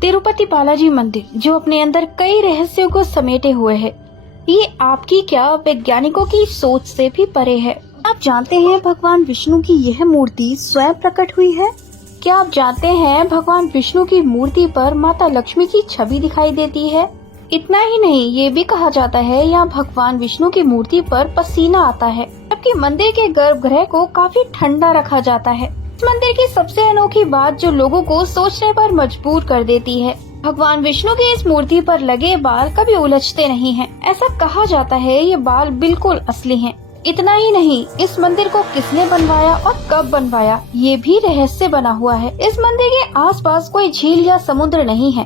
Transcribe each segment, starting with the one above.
तिरुपति बालाजी मंदिर जो अपने अंदर कई रहस्यों को समेटे हुए है, ये आपकी क्या वैज्ञानिकों की सोच से भी परे है। आप जानते हैं भगवान विष्णु की यह मूर्ति स्वयं प्रकट हुई है। क्या आप जानते हैं भगवान विष्णु की मूर्ति पर माता लक्ष्मी की छवि दिखाई देती है। इतना ही नहीं, ये भी कहा जाता है यहाँ भगवान विष्णु की मूर्ति पर पसीना आता है, जबकि मंदिर के गर्भगृह को काफी ठंडा रखा जाता है। इस मंदिर की सबसे अनोखी बात जो लोगों को सोचने पर मजबूर कर देती है, भगवान विष्णु की इस मूर्ति पर लगे बाल कभी उलझते नहीं हैं। ऐसा कहा जाता है ये बाल बिल्कुल असली हैं। इतना ही नहीं, इस मंदिर को किसने बनवाया और कब बनवाया ये भी रहस्य बना हुआ है। इस मंदिर के आसपास कोई झील या समुद्र नहीं है,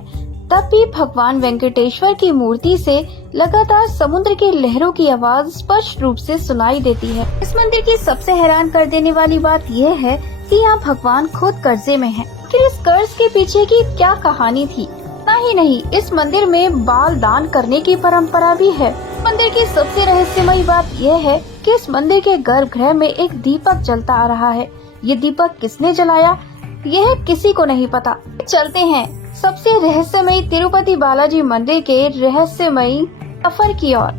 तब भी भगवान वेंकटेश्वर की मूर्ति से लगातार समुद्र की लहरों की आवाज स्पष्ट रूप से सुनाई देती है। इस मंदिर की सबसे हैरान कर देने वाली बात यह है कि यहाँ भगवान खुद कर्जे में है। फिर इस कर्ज के पीछे की क्या कहानी थी। ना ही नहीं, इस मंदिर में बाल दान करने की परंपरा भी है। मंदिर की सबसे रहस्यमयी बात यह है कि इस मंदिर के गर्भगृह में एक दीपक जलता आ रहा है। ये दीपक किसने जलाया यह किसी को नहीं पता। चलते हैं सबसे रहस्यमयी तिरुपति बालाजी मंदिर के रहस्यमयी सफर की ओर।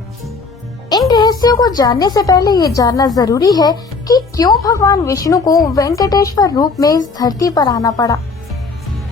इन रहस्यों को जानने से पहले ये जानना जरूरी है कि क्यों भगवान विष्णु को वेंकटेश्वर रूप में इस धरती पर आना पड़ा।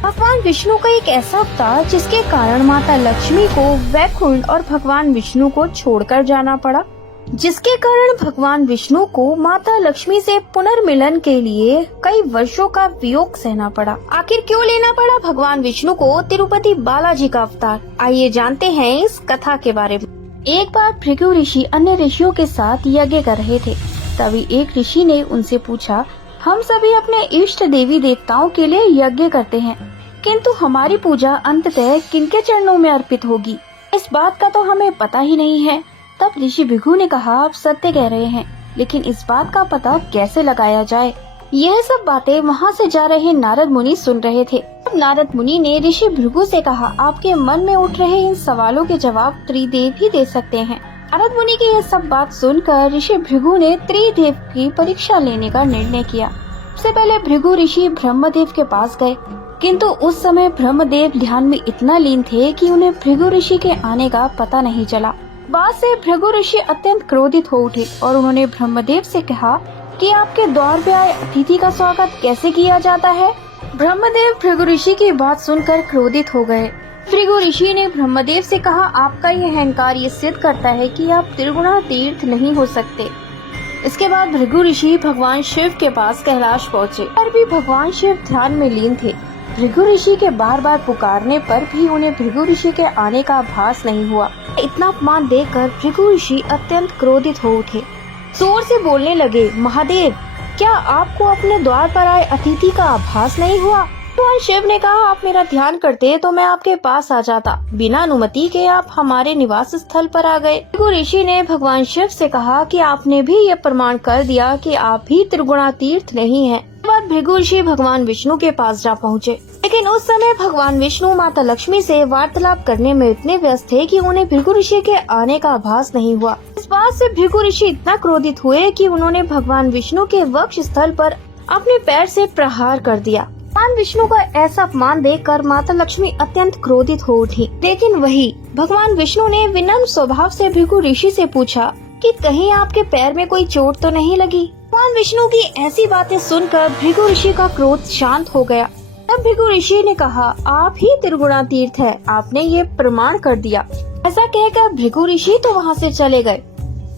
भगवान विष्णु का एक ऐसा अवतार जिसके कारण माता लक्ष्मी को वैकुंठ और भगवान विष्णु को छोड़कर जाना पड़ा, जिसके कारण भगवान विष्णु को माता लक्ष्मी से पुनर्मिलन के लिए कई वर्षों का वियोग सहना पड़ा। आखिर क्यों लेना पड़ा भगवान विष्णु को तिरुपति बालाजी का अवतार, आइए जानते हैं इस कथा के बारे में। एक बार भृगु ऋषि अन्य ऋषियों के साथ यज्ञ कर रहे थे। तभी एक ऋषि ने उनसे पूछा, हम सभी अपने इष्ट देवी देवताओं के लिए यज्ञ करते हैं, किंतु हमारी पूजा अंततः किनके चरणों में अर्पित होगी, इस बात का तो हमें पता ही नहीं है। तब ऋषि भृगु ने कहा, आप सत्य कह रहे हैं, लेकिन इस बात का पता कैसे लगाया जाए। यह सब बातें वहाँ से जा रहे नारद मुनि सुन रहे थे। तब नारद मुनि ने ऋषि भृगु से कहा, आपके मन में उठ रहे इन सवालों के जवाब त्रिदेव ही दे सकते हैं। नारद मुनि की यह सब बात सुनकर ऋषि भृगु ने त्रिदेव की परीक्षा लेने का निर्णय किया। सबसे पहले भृगु ऋषि ब्रह्मदेव के पास गए, किंतु उस समय ब्रह्मदेव ध्यान में इतना लीन थे कि उन्हें भृगु ऋषि के आने का पता नहीं चला। बाद से भृगु ऋषि अत्यंत क्रोधित हो उठे और उन्होंने ब्रह्मदेव से कहा कि आपके द्वार पे आए अतिथि का स्वागत कैसे किया जाता है। ब्रह्मदेव भृगु ऋषि की बात सुनकर क्रोधित हो गए। भृगु ऋषि ने ब्रह्मदेव से कहा, आपका यह अहंकार ये सिद्ध करता है कि आप त्रिगुणा तीर्थ नहीं हो सकते। इसके बाद भृगु ऋषि भगवान शिव के पास कैलाश पहुँचे और भी भगवान शिव ध्यान में लीन थे। भृगु ऋषि के बार बार पुकारने पर भी उन्हें भृगु ऋषि के आने का आभास नहीं हुआ। इतना अपमान देखकर भृगु ऋषि अत्यंत क्रोधित हो उठे, जोर से बोलने लगे, महादेव, क्या आपको अपने द्वार पर आए अतिथि का आभास नहीं हुआ। भगवान शिव ने कहा, आप मेरा ध्यान करते तो मैं आपके पास आ जाता, बिना अनुमति के आप हमारे निवास स्थल पर आ गए। भृगु ऋषि ने भगवान शिव से कहा कि आपने भी ये प्रमाण कर दिया कि आप भी त्रिगुणा तीर्थ नहीं हैं। बाद भृगु ऋषि भगवान विष्णु के पास जा पहुँचे, लेकिन उस समय भगवान विष्णु माता लक्ष्मी से वार्तालाप करने में इतने व्यस्त थे कि उन्हें भृगु ऋषि के आने का आभास नहीं हुआ। इस बात से भृगु ऋषि इतना क्रोधित हुए कि उन्होंने भगवान विष्णु के वक्ष स्थल पर अपने पैर से प्रहार कर दिया। भगवान विष्णु का ऐसा अपमान देखकर माता लक्ष्मी अत्यंत क्रोधित हो उठी। लेकिन वही भगवान विष्णु ने विनम्र स्वभाव से भृगु ऋषि से पूछा कि कहीं आपके पैर में कोई चोट तो नहीं लगी। भगवान विष्णु की ऐसी बातें सुनकर भृगु ऋषि का क्रोध शांत हो गया। तब भृगु ऋषि ने कहा, आप ही त्रिगुणा तीर्थ है, आपने ये प्रमाण कर दिया। ऐसा कहकर भृगु ऋषि तो वहाँ से चले गए,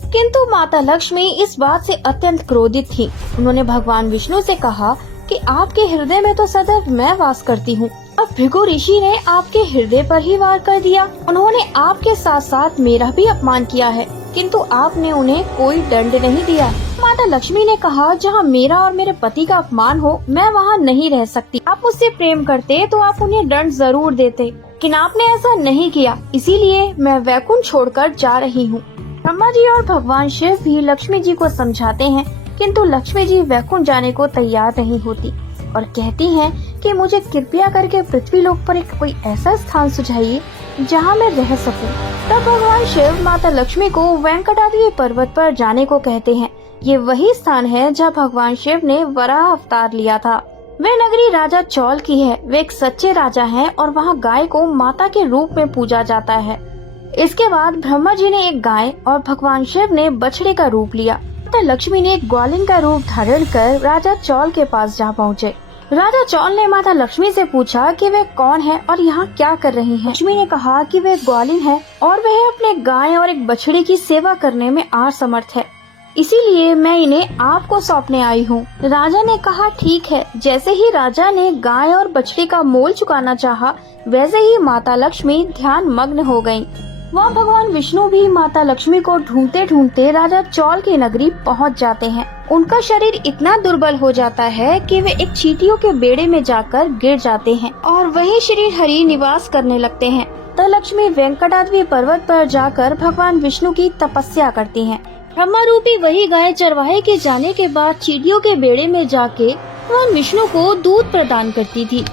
किंतु माता लक्ष्मी इस बात से अत्यंत क्रोधित थी। उन्होंने भगवान विष्णु से कहा कि आपके हृदय में तो सदैव मैं वास करती हूँ। अब भृगु ऋषि ने आपके हृदय पर ही वार कर दिया। उन्होंने आपके साथ साथ मेरा भी अपमान किया है, किंतु आपने उन्हें कोई दंड नहीं दिया। माता लक्ष्मी ने कहा, जहाँ मेरा और मेरे पति का अपमान हो मैं वहाँ नहीं रह सकती। आप मुझसे प्रेम करते तो आप उन्हें दंड जरूर देते, लेकिन आपने ऐसा नहीं किया, इसीलिए मैं वैकुंठ छोड़कर जा रही हूँ। ब्रह्मा जी और भगवान शिव भी लक्ष्मी जी को समझाते हैं, किंतु लक्ष्मी जी वैकुंठ जाने को तैयार नहीं होती और कहती हैं कि मुझे कृपया करके पृथ्वी लोक पर एक कोई ऐसा स्थान सुझाइए जहाँ मैं रह सकूं। तब भगवान शिव माता लक्ष्मी को वेंकटाद्रि पर्वत पर जाने को कहते हैं। ये वही स्थान है जहाँ भगवान शिव ने वराह अवतार लिया था। वे नगरी राजा चौल की है। वे एक सच्चे राजा हैं और वहाँ गाय को माता के रूप में पूजा जाता है। इसके बाद ब्रह्मा जी ने एक गाय और भगवान शिव ने बछड़े का रूप लिया। माता लक्ष्मी ने एक ग्वालिन का रूप धारण कर राजा चौल के पास जा पहुँचे। राजा चौल ने माता लक्ष्मी से पूछा कि वे कौन है और यहाँ क्या कर रही हैं। लक्ष्मी ने कहा कि वे ग्वालिन है और वह अपने गाय और एक बछड़े की सेवा करने में असमर्थ है, इसीलिए मैं इन्हें आपको सौंपने आई हूँ। राजा ने कहा ठीक है। जैसे ही राजा ने गाय और बछड़े का मोल चुकाना चाहा, वैसे ही माता लक्ष्मी ध्यान मग्न हो गयीं। वहाँ भगवान विष्णु भी माता लक्ष्मी को ढूंढते ढूंढते राजा चौल की नगरी पहुँच जाते हैं। उनका शरीर इतना दुर्बल हो जाता है कि वे एक चींटियों के बेड़े में जाकर गिर जाते हैं और वही श्री हरि निवास करने लगते हैं। तो लक्ष्मी वेंकटाद्रि पर्वत पर जाकर भगवान विष्णु की तपस्या करती हैं। ब्रह्मा रूपी वही गाय चरवाहे के जाने के बाद चींटियों के बेड़े में जाके भगवान विष्णु को दूध प्रदान करती थी।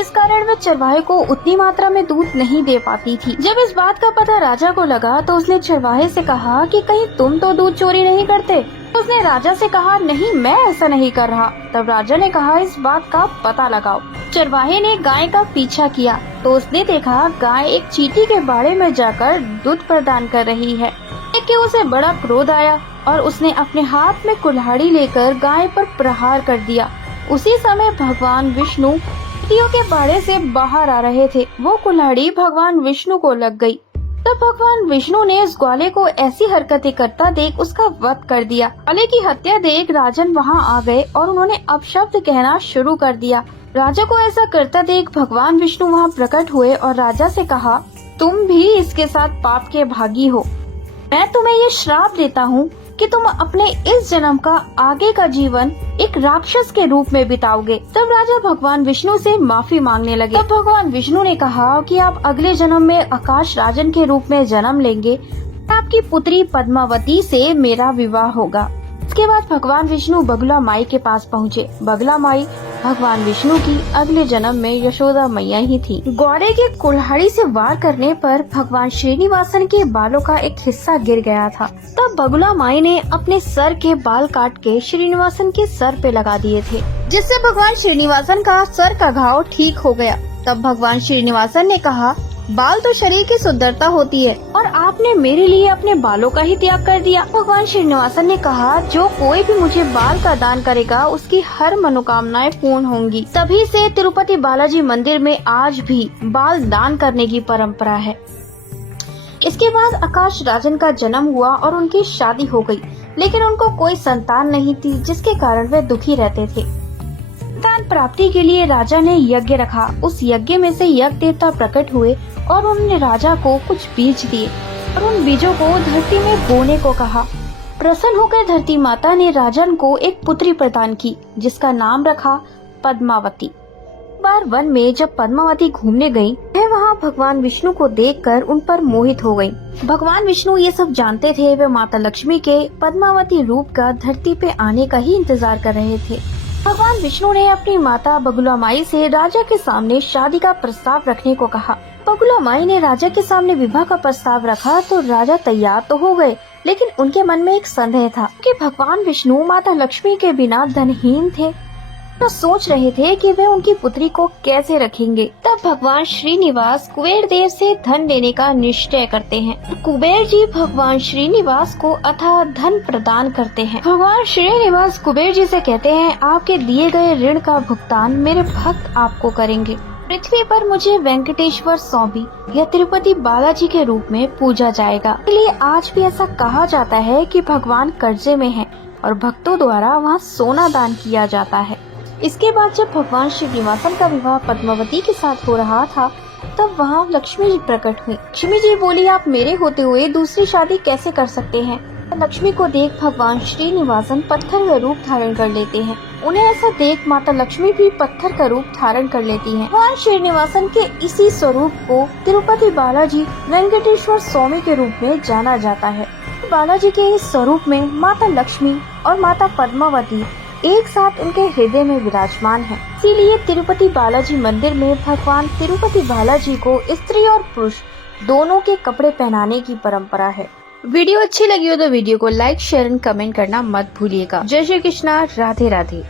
इस कारण वह चरवाहे को उतनी मात्रा में दूध नहीं दे पाती थी। जब इस बात का पता राजा को लगा तो उसने चरवाहे से कहा कि कहीं तुम तो दूध चोरी नहीं करते। उसने राजा से कहा नहीं, मैं ऐसा नहीं कर रहा। तब राजा ने कहा इस बात का पता लगाओ। चरवाहे ने गाय का पीछा किया तो उसने देखा गाय एक चींटी के बाड़े में जाकर दूध प्रदान कर रही है। देख के उसे बड़ा क्रोध आया और उसने अपने हाथ में कुल्हाड़ी लेकर गाय पर प्रहार कर दिया। उसी समय भगवान विष्णु चींटियों के बाड़े से बाहर आ रहे थे। वो कुल्हाड़ी भगवान विष्णु को लग गई। तब भगवान विष्णु ने उस ग्वाले को ऐसी हरकतें करता देख उसका वध कर दिया। ग्वाले की हत्या देख राजन वहाँ आ गए और उन्होंने अपशब्द कहना शुरू कर दिया। राजा को ऐसा करता देख भगवान विष्णु वहाँ प्रकट हुए और राजा से कहा तुम भी इसके साथ पाप के भागी हो। मैं तुम्हें ये श्राप देता हूँ कि तुम अपने इस जन्म का आगे का जीवन एक राक्षस के रूप में बिताओगे। तब राजा भगवान विष्णु से माफी मांगने लगे। तब भगवान विष्णु ने कहा कि आप अगले जन्म में आकाश राजन के रूप में जन्म लेंगे। आपकी पुत्री पद्मावती से मेरा विवाह होगा। इसके बाद भगवान विष्णु बगुला माई के पास पहुँचे। बगुला माई भगवान विष्णु की अगले जन्म में यशोदा मैया ही थी। घोड़े के कुल्हाड़ी से वार करने पर भगवान श्रीनिवासन के बालों का एक हिस्सा गिर गया था। तब बगुला माई ने अपने सर के बाल काट के श्रीनिवासन के सर पे लगा दिए थे, जिससे भगवान श्रीनिवासन का सर का घाव ठीक हो गया। तब भगवान श्रीनिवासन ने कहा बाल तो शरीर की सुंदरता होती है और आपने मेरे लिए अपने बालों का ही त्याग कर दिया। भगवान श्रीनिवासन ने कहा जो कोई भी मुझे बाल का दान करेगा उसकी हर मनोकामनाएं पूर्ण होंगी। तभी से तिरुपति बालाजी मंदिर में आज भी बाल दान करने की परंपरा है। इसके बाद आकाश राजन का जन्म हुआ और उनकी शादी हो गई, लेकिन उनको कोई संतान नहीं थी, जिसके कारण वे दुखी रहते थे। संतान प्राप्ति के लिए राजा ने यज्ञ रखा। उस यज्ञ में से यज्ञ देवता प्रकट हुए और उन्होंने राजा को कुछ बीज दिए और उन बीजों को धरती में बोने को कहा। प्रसन्न होकर धरती माता ने राजन को एक पुत्री प्रदान की, जिसका नाम रखा पद्मावती। एक बार वन में जब पद्मावती घूमने गयी, वह वहाँ भगवान विष्णु को देखकर उन पर मोहित हो गयी। भगवान विष्णु ये सब जानते थे। वे माता लक्ष्मी के पद्मावती रूप का धरती पे आने का ही इंतजार कर रहे थे। भगवान विष्णु ने अपनी माता बगुला माई से राजा के सामने शादी का प्रस्ताव रखने को कहा। बगुला माई ने राजा के सामने विवाह का प्रस्ताव रखा तो राजा तैयार तो हो गए, लेकिन उनके मन में एक संदेह था कि भगवान विष्णु माता लक्ष्मी के बिना धनहीन थे। तो सोच रहे थे कि वे उनकी पुत्री को कैसे रखेंगे। तब भगवान श्रीनिवास कुबेर देव से धन लेने का निश्चय करते हैं। कुबेर जी भगवान श्रीनिवास को अथाह धन प्रदान करते हैं। भगवान श्रीनिवास कुबेर जी से कहते हैं आपके दिए गए ऋण का भुगतान मेरे भक्त आपको करेंगे। पृथ्वी पर मुझे वेंकटेश्वर स्वामी या तिरुपति बालाजी के रूप में पूजा जाएगा। इसलिए आज भी ऐसा कहा जाता है कि भगवान कर्जे में हैं और भक्तों द्वारा वहाँ सोना दान किया जाता है। इसके बाद जब भगवान श्रीनिवासन का विवाह पद्मावती के साथ हो रहा था, तब वहाँ लक्ष्मी जी प्रकट हुई। लक्ष्मी जी बोली आप मेरे होते हुए दूसरी शादी कैसे कर सकते हैं। लक्ष्मी को देख भगवान श्रीनिवासन पत्थर का रूप धारण कर लेते हैं। उन्हें ऐसा देख माता लक्ष्मी भी पत्थर का रूप धारण कर लेती हैं। भगवान श्रीनिवासन के इसी स्वरूप को तिरुपति बालाजी वेंकटेश्वर स्वामी के रूप में जाना जाता है। बालाजी के इस स्वरूप में माता लक्ष्मी और माता पद्मावती एक साथ उनके हृदय में विराजमान है। इसीलिए तिरुपति बालाजी मंदिर में भगवान तिरुपति बालाजी को स्त्री और पुरुष दोनों के कपड़े पहनाने की परंपरा है। वीडियो अच्छी लगी हो तो वीडियो को लाइक, शेयर एंड कमेंट करना मत भूलिएगा। जय श्री कृष्णा, राधे राधे।